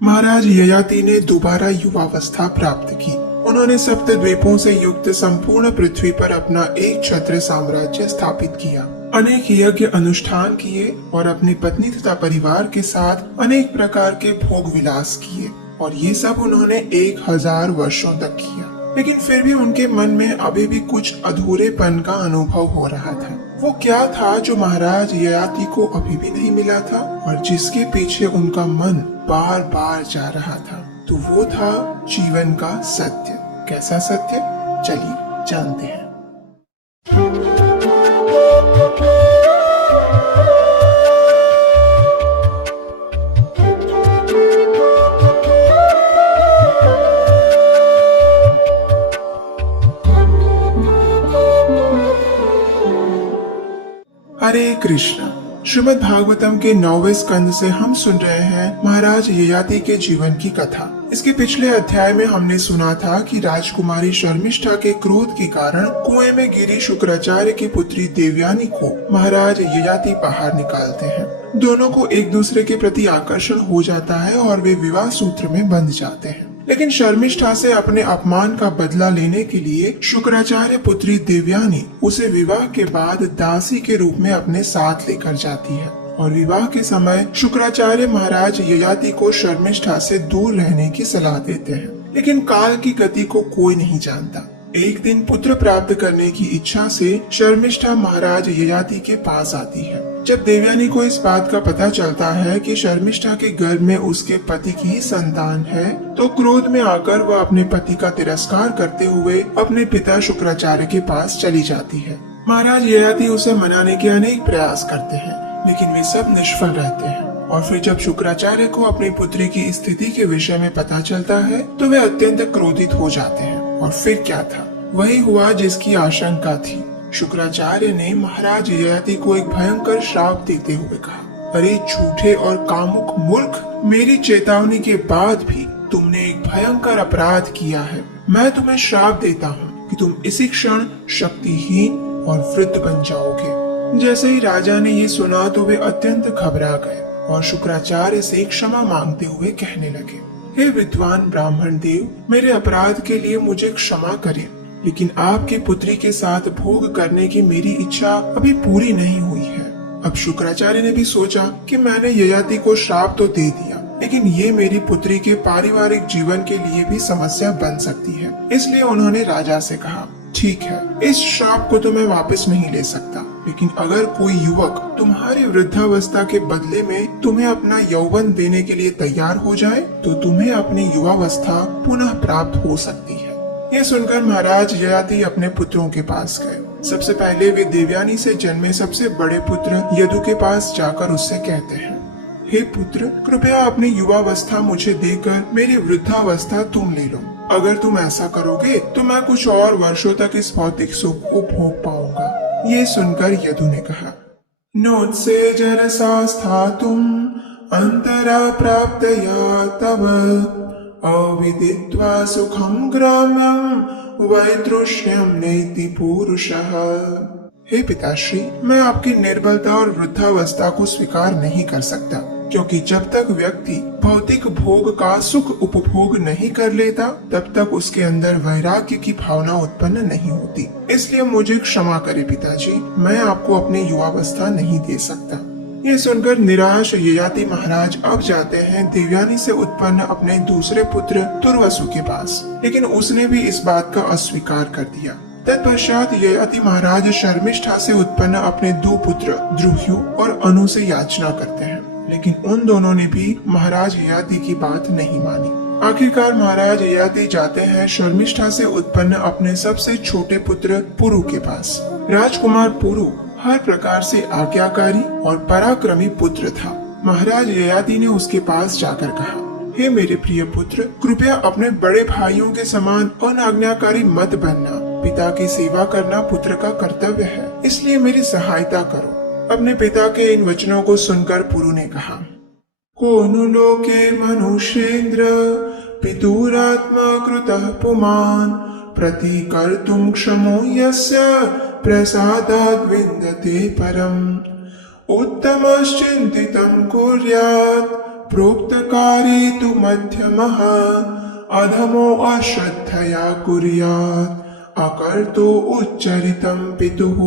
महाराज ययाति ने दोबारा युवावस्था प्राप्त की। उन्होंने सप्त द्वीपों से युक्त संपूर्ण पृथ्वी पर अपना एक छत्र साम्राज्य स्थापित किया, अनेक यज्ञ अनुष्ठान किए और अपनी पत्नी तथा परिवार के साथ अनेक प्रकार के भोग विलास किए, और ये सब उन्होंने 1000 वर्षों तक किया। लेकिन फिर भी उनके मन में अभी भी कुछ अधूरेपन का अनुभव हो रहा था। वो क्या था जो महाराज ययाति को अभी भी नहीं मिला था और जिसके पीछे उनका मन बार बार जा रहा था? तो वो था जीवन का सत्य। कैसा सत्य? चलिए जानते हैं। हरे कृष्ण। श्रीमद् भागवतम के 9वें स्कंद से हम सुन रहे हैं महाराज ययाति के जीवन की कथा। इसके पिछले अध्याय में हमने सुना था कि राजकुमारी शर्मिष्ठा के क्रोध के कारण कुएं में गिरी शुक्राचार्य की पुत्री देवयानी को महाराज ययाति बाहर निकालते हैं। दोनों को एक दूसरे के प्रति आकर्षण हो जाता है और वे विवाह सूत्र में बंध जाते हैं। लेकिन शर्मिष्ठा से अपने अपमान का बदला लेने के लिए शुक्राचार्य पुत्री देवयानी उसे विवाह के बाद दासी के रूप में अपने साथ लेकर जाती है, और विवाह के समय शुक्राचार्य महाराज ययाति को शर्मिष्ठा से दूर रहने की सलाह देते हैं। लेकिन काल की गति को कोई नहीं जानता। एक दिन पुत्र प्राप्त करने की इच्छा से शर्मिष्ठा महाराज ययाति के पास आती है। जब देवयानी को इस बात का पता चलता है कि शर्मिष्ठा के गर्भ में उसके पति की ही संतान है, तो क्रोध में आकर वह अपने पति का तिरस्कार करते हुए अपने पिता शुक्राचार्य के पास चली जाती है। महाराज ययाति उसे मनाने के अनेक प्रयास करते हैं, लेकिन वे सब निष्फल रहते हैं। और फिर जब शुक्राचार्य को अपनी पुत्री की स्थिति के विषय में पता चलता है, तो वे अत्यंत क्रोधित हो जाते हैं। और फिर क्या था? वही हुआ जिसकी आशंका थी। शुक्राचार्य ने महाराज ययाति को एक भयंकर श्राप देते हुए कहा, अरे झूठे और कामुक मूर्ख, मेरी चेतावनी के बाद भी तुमने एक भयंकर अपराध किया है। मैं तुम्हें श्राप देता हूँ कि तुम इसी क्षण शक्तिहीन और वृद्ध बन जाओगे। जैसे ही राजा ने ये सुना तो वे अत्यंत घबरा गए और शुक्राचार्य से क्षमा मांगते हुए कहने लगे, हे विद्वान ब्राह्मण देव, मेरे अपराध के लिए मुझे क्षमा करें, लेकिन आपकी पुत्री के साथ भोग करने की मेरी इच्छा अभी पूरी नहीं हुई है। अब शुक्राचार्य ने भी सोचा कि मैंने ययाति को श्राप तो दे दिया, लेकिन ये मेरी पुत्री के पारिवारिक जीवन के लिए भी समस्या बन सकती है। इसलिए उन्होंने राजा से कहा, ठीक है, इस श्राप को तो मैं वापस नहीं ले सकता, लेकिन अगर कोई युवक तुम्हारी वृद्धावस्था के बदले में तुम्हें अपना यौवन देने के लिए तैयार हो जाए, तो तुम्हें अपनी युवावस्था पुनः प्राप्त हो सकती है। यह सुनकर महाराज ययाति अपने पुत्रों के पास गए। सबसे पहले वे देवयानी से जन्मे सबसे बड़े पुत्र यदु के पास जाकर उससे कहते हैं, हे पुत्र, कृपया अपनी युवावस्था मुझे देकर मेरी वृद्धावस्था तुम ले लो। अगर तुम ऐसा करोगे तो मैं कुछ और वर्षों तक इस भौतिक सुख को भोग पाऊंगा। ये सुनकर यदु ने कहा, नोत्से जरसा स्थातुम अंतरा प्राप्तया तव अविदित्वा सुखम ग्राम्यम वैतृष्ण्यम नेति पुरुषः। हे पिताश्री, मैं आपकी निर्बलता और वृद्धावस्था को स्वीकार नहीं कर सकता, क्योंकि जब तक व्यक्ति भौतिक भोग का सुख उपभोग नहीं कर लेता, तब तक उसके अंदर वैराग्य की भावना उत्पन्न नहीं होती। इसलिए मुझे क्षमा करें पिताजी, मैं आपको अपनी युवावस्था नहीं दे सकता। ये सुनकर निराश ययाति महाराज अब जाते हैं देवयानी से उत्पन्न अपने दूसरे पुत्र तुर्वसु के पास, लेकिन उसने भी इस बात का अस्वीकार कर दिया। तत्पश्चात ययाति महाराज शर्मिष्ठा से उत्पन्न अपने 2 पुत्र द्रुह्यु और अनु से याचना करते हैं, लेकिन उन दोनों ने भी महाराज ययाति की बात नहीं मानी। आखिरकार महाराज ययाति जाते हैं शर्मिष्ठा से उत्पन्न अपने सबसे छोटे पुत्र पुरु के पास। राजकुमार पुरु हर प्रकार से आज्ञाकारी और पराक्रमी पुत्र था। महाराज ययाति ने उसके पास जाकर कहा, हे मेरे प्रिय पुत्र, कृपया अपने बड़े भाइयों के समान अनाज्ञाकारी मत बनना। पिता की सेवा करना पुत्र का कर्तव्य है, इसलिए मेरी सहायता करो। अपने पिता के इन वचनों को सुनकर पुरु ने कहा, को नु लोके मनुष्येन्द्र पितुरात्मा कृतः पुमान् प्रतिकर्तुं क्षमो यस्य प्रसादाद् विन्दते परम् उत्तमश्चिन्तितं कुर्यात् प्रोक्तकारे तु मध्यमः अधमो अश्रद्धया कुर्यात् अकर्तो उच्चरितं पितुः।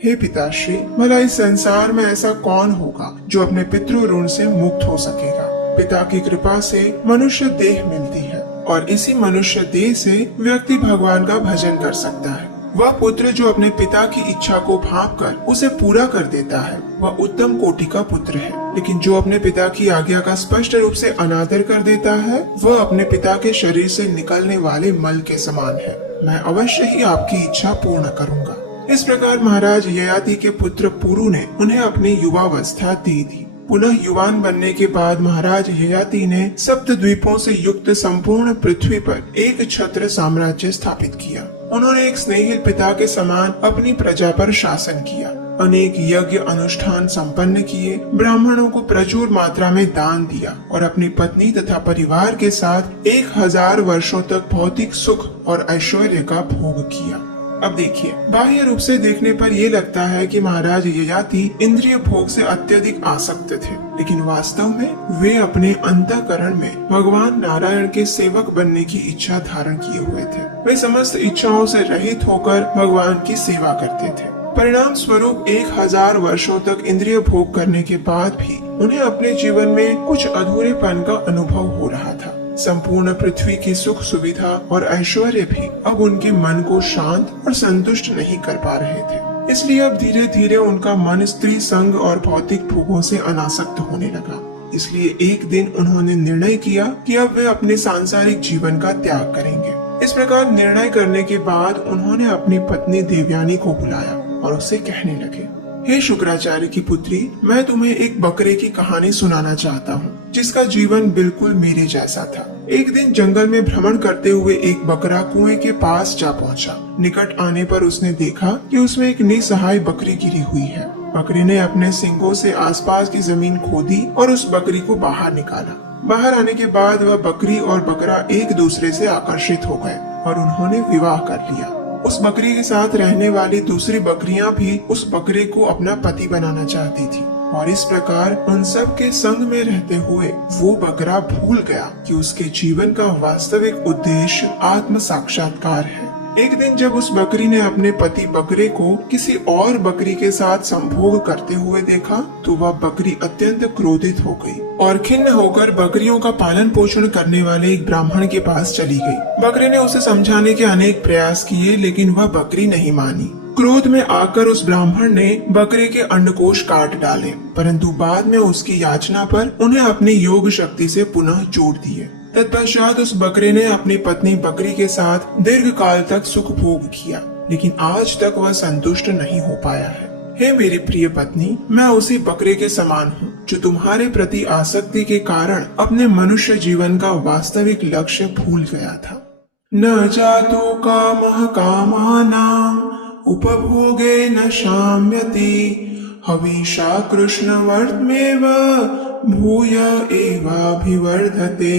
हे पिताश्री, भला इस संसार में ऐसा कौन होगा जो अपने पितृ ऋण से मुक्त हो सकेगा। पिता की कृपा से मनुष्य देह मिलती है और इसी मनुष्य देह से व्यक्ति भगवान का भजन कर सकता है। वह पुत्र जो अपने पिता की इच्छा को भांप कर उसे पूरा कर देता है वह उत्तम कोटि का पुत्र है, लेकिन जो अपने पिता की आज्ञा का स्पष्ट रूप से अनादर कर देता है वह अपने पिता के शरीर से निकलने वाले मल के समान है। मैं अवश्य ही आपकी इच्छा पूर्ण करूँगा। इस प्रकार महाराज ययाति के पुत्र पुरु ने उन्हें अपनी युवावस्था दी थी। पुनः युवान बनने के बाद महाराज ययाति ने सप्त द्वीपों से युक्त संपूर्ण पृथ्वी पर एक छत्र साम्राज्य स्थापित किया। उन्होंने एक स्नेहिल पिता के समान अपनी प्रजा पर शासन किया, अनेक यज्ञ अनुष्ठान संपन्न किए, ब्राह्मणों को प्रचुर मात्रा में दान दिया और अपनी पत्नी तथा परिवार के साथ 1000 वर्षों तक भौतिक सुख और ऐश्वर्य का भोग किया। अब देखिए, बाह्य रूप से देखने पर यह लगता है कि महाराज ययाति इंद्रिय भोग से अत्यधिक आसक्त थे, लेकिन वास्तव में वे अपने अंतःकरण में भगवान नारायण के सेवक बनने की इच्छा धारण किए हुए थे। वे समस्त इच्छाओं से रहित होकर भगवान की सेवा करते थे। परिणाम स्वरूप 1000 वर्षों तक इंद्रिय भोग करने के बाद भी उन्हें अपने जीवन में कुछ अधूरेपन का अनुभव हो रहा था। संपूर्ण पृथ्वी की सुख सुविधा और ऐश्वर्य भी अब उनके मन को शांत और संतुष्ट नहीं कर पा रहे थे। इसलिए अब धीरे धीरे उनका मन स्त्री संग और भौतिक भोगों से अनासक्त होने लगा। इसलिए एक दिन उन्होंने निर्णय किया कि अब वे अपने सांसारिक जीवन का त्याग करेंगे। इस प्रकार निर्णय करने के बाद उन्होंने अपनी पत्नी देवयानी को बुलाया और उससे कहने लगे, हे शुक्राचार्य की पुत्री, मैं तुम्हें एक बकरे की कहानी सुनाना चाहता हूँ जिसका जीवन बिल्कुल मेरे जैसा था। एक दिन जंगल में भ्रमण करते हुए एक बकरा कुएं के पास जा पहुँचा। निकट आने पर उसने देखा कि उसमें एक निसहाय बकरी गिरी हुई है। बकरी ने अपने सींगों से आसपास की जमीन खोदी और उस बकरी को बाहर निकाला। बाहर आने के बाद वह बकरी और बकरा एक दूसरे से आकर्षित हो गए और उन्होंने विवाह कर लिया। उस बकरी के साथ रहने वाली दूसरी बकरियां भी उस बकरे को अपना पति बनाना चाहती थी और इस प्रकार उन सब के संग में रहते हुए वो बकरा भूल गया कि उसके जीवन का वास्तविक उद्देश्य आत्म साक्षात्कार है। एक दिन जब उस बकरी ने अपने पति बकरे को किसी और बकरी के साथ संभोग करते हुए देखा तो वह बकरी अत्यंत क्रोधित हो गई और खिन्न होकर बकरियों का पालन पोषण करने वाले एक ब्राह्मण के पास चली गई। बकरी ने उसे समझाने के अनेक प्रयास किए लेकिन वह बकरी नहीं मानी। क्रोध में आकर उस ब्राह्मण ने बकरे के अंडकोश काट डाले, परंतु बाद में उसकी याचना पर उन्हें अपनी योग शक्ति से पुनः जोड़ दिए। तत्पश्चात उस बकरे ने अपनी पत्नी बकरी के साथ दीर्घ काल तक सुख भोग किया, लेकिन आज तक वह संतुष्ट नहीं हो पाया है। हे मेरी प्रिय पत्नी, मैं उसी बकरे के समान हूँ जो तुम्हारे प्रति आसक्ति के कारण अपने मनुष्य जीवन का वास्तविक लक्ष्य भूल गया था। न जातो कामः कामानां उपभोगे न शाम्यति हविषा कृष्णवर्त्मेव भूय एवाभिवर्धते।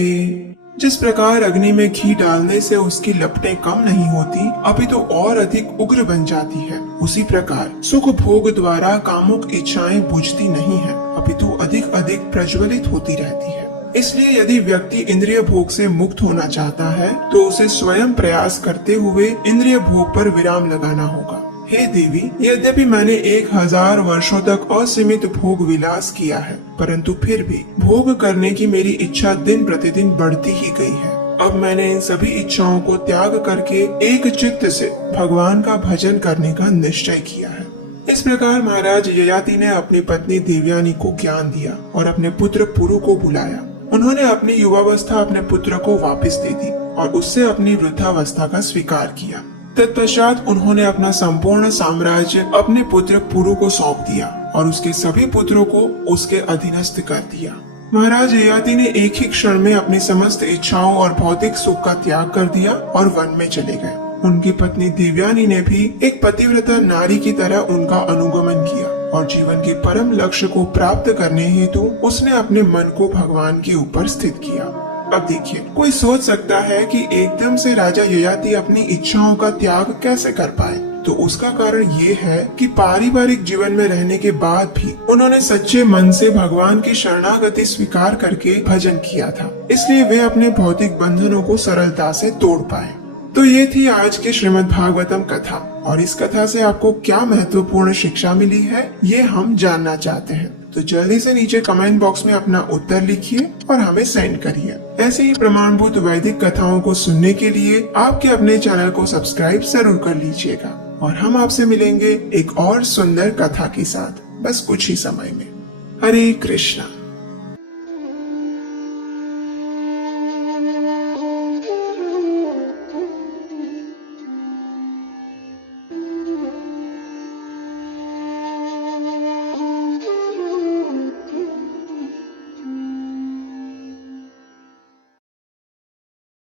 जिस प्रकार अग्नि में घी डालने से उसकी लपटें कम नहीं होती अपितु और अधिक उग्र बन जाती है, उसी प्रकार सुख भोग द्वारा कामुक इच्छाएं बुझती नहीं है अपितु अधिक अधिक प्रज्वलित होती रहती है। इसलिए यदि व्यक्ति इंद्रिय भोग से मुक्त होना चाहता है तो उसे स्वयं प्रयास करते हुए इंद्रिय भोग पर विराम लगाना होगा। हे देवी, यद्यपि मैंने 1000 वर्षों तक असीमित भोग विलास किया है, परंतु फिर भी भोग करने की मेरी इच्छा दिन प्रतिदिन बढ़ती ही गई है। अब मैंने इन सभी इच्छाओं को त्याग करके एक चित्त से भगवान का भजन करने का निश्चय किया है। इस प्रकार महाराज ययाति ने अपनी पत्नी देवयानी को ज्ञान दिया और अपने पुत्र पुरु को बुलाया। उन्होंने अपनी युवावस्था अपने पुत्र को वापस दे दी और उससे अपनी वृद्धावस्था का स्वीकार किया। तत्पश्चात उन्होंने अपना संपूर्ण साम्राज्य अपने पुत्र पुरु को सौंप दिया और उसके सभी पुत्रों को उसके अधीनस्थ कर दिया। महाराज ययाति ने एक ही क्षण में अपनी समस्त इच्छाओं और भौतिक सुख का त्याग कर दिया और वन में चले गए। उनकी पत्नी देवयानी ने भी एक पतिव्रता नारी की तरह उनका अनुगमन किया और जीवन के परम लक्ष्य को प्राप्त करने हेतु उसने अपने मन को भगवान के ऊपर स्थित किया। अब देखिए, कोई सोच सकता है कि एकदम से राजा ययाति अपनी इच्छाओं का त्याग कैसे कर पाए, तो उसका कारण ये है कि पारिवारिक जीवन में रहने के बाद भी उन्होंने सच्चे मन से भगवान की शरणागति स्वीकार करके भजन किया था, इसलिए वे अपने भौतिक बंधनों को सरलता से तोड़ पाए। तो ये थी आज की श्रीमद् भागवतम कथा, और इस कथा से आपको क्या महत्वपूर्ण शिक्षा मिली है ये हम जानना चाहते हैं। तो जल्दी से नीचे कमेंट बॉक्स में अपना उत्तर लिखिए और हमें सेंड करिए। ऐसे ही प्रमाणभूत वैदिक कथाओं को सुनने के लिए आपके अपने चैनल को सब्सक्राइब जरूर कर लीजिएगा, और हम आपसे मिलेंगे एक और सुंदर कथा के साथ बस कुछ ही समय में। हरे कृष्णा।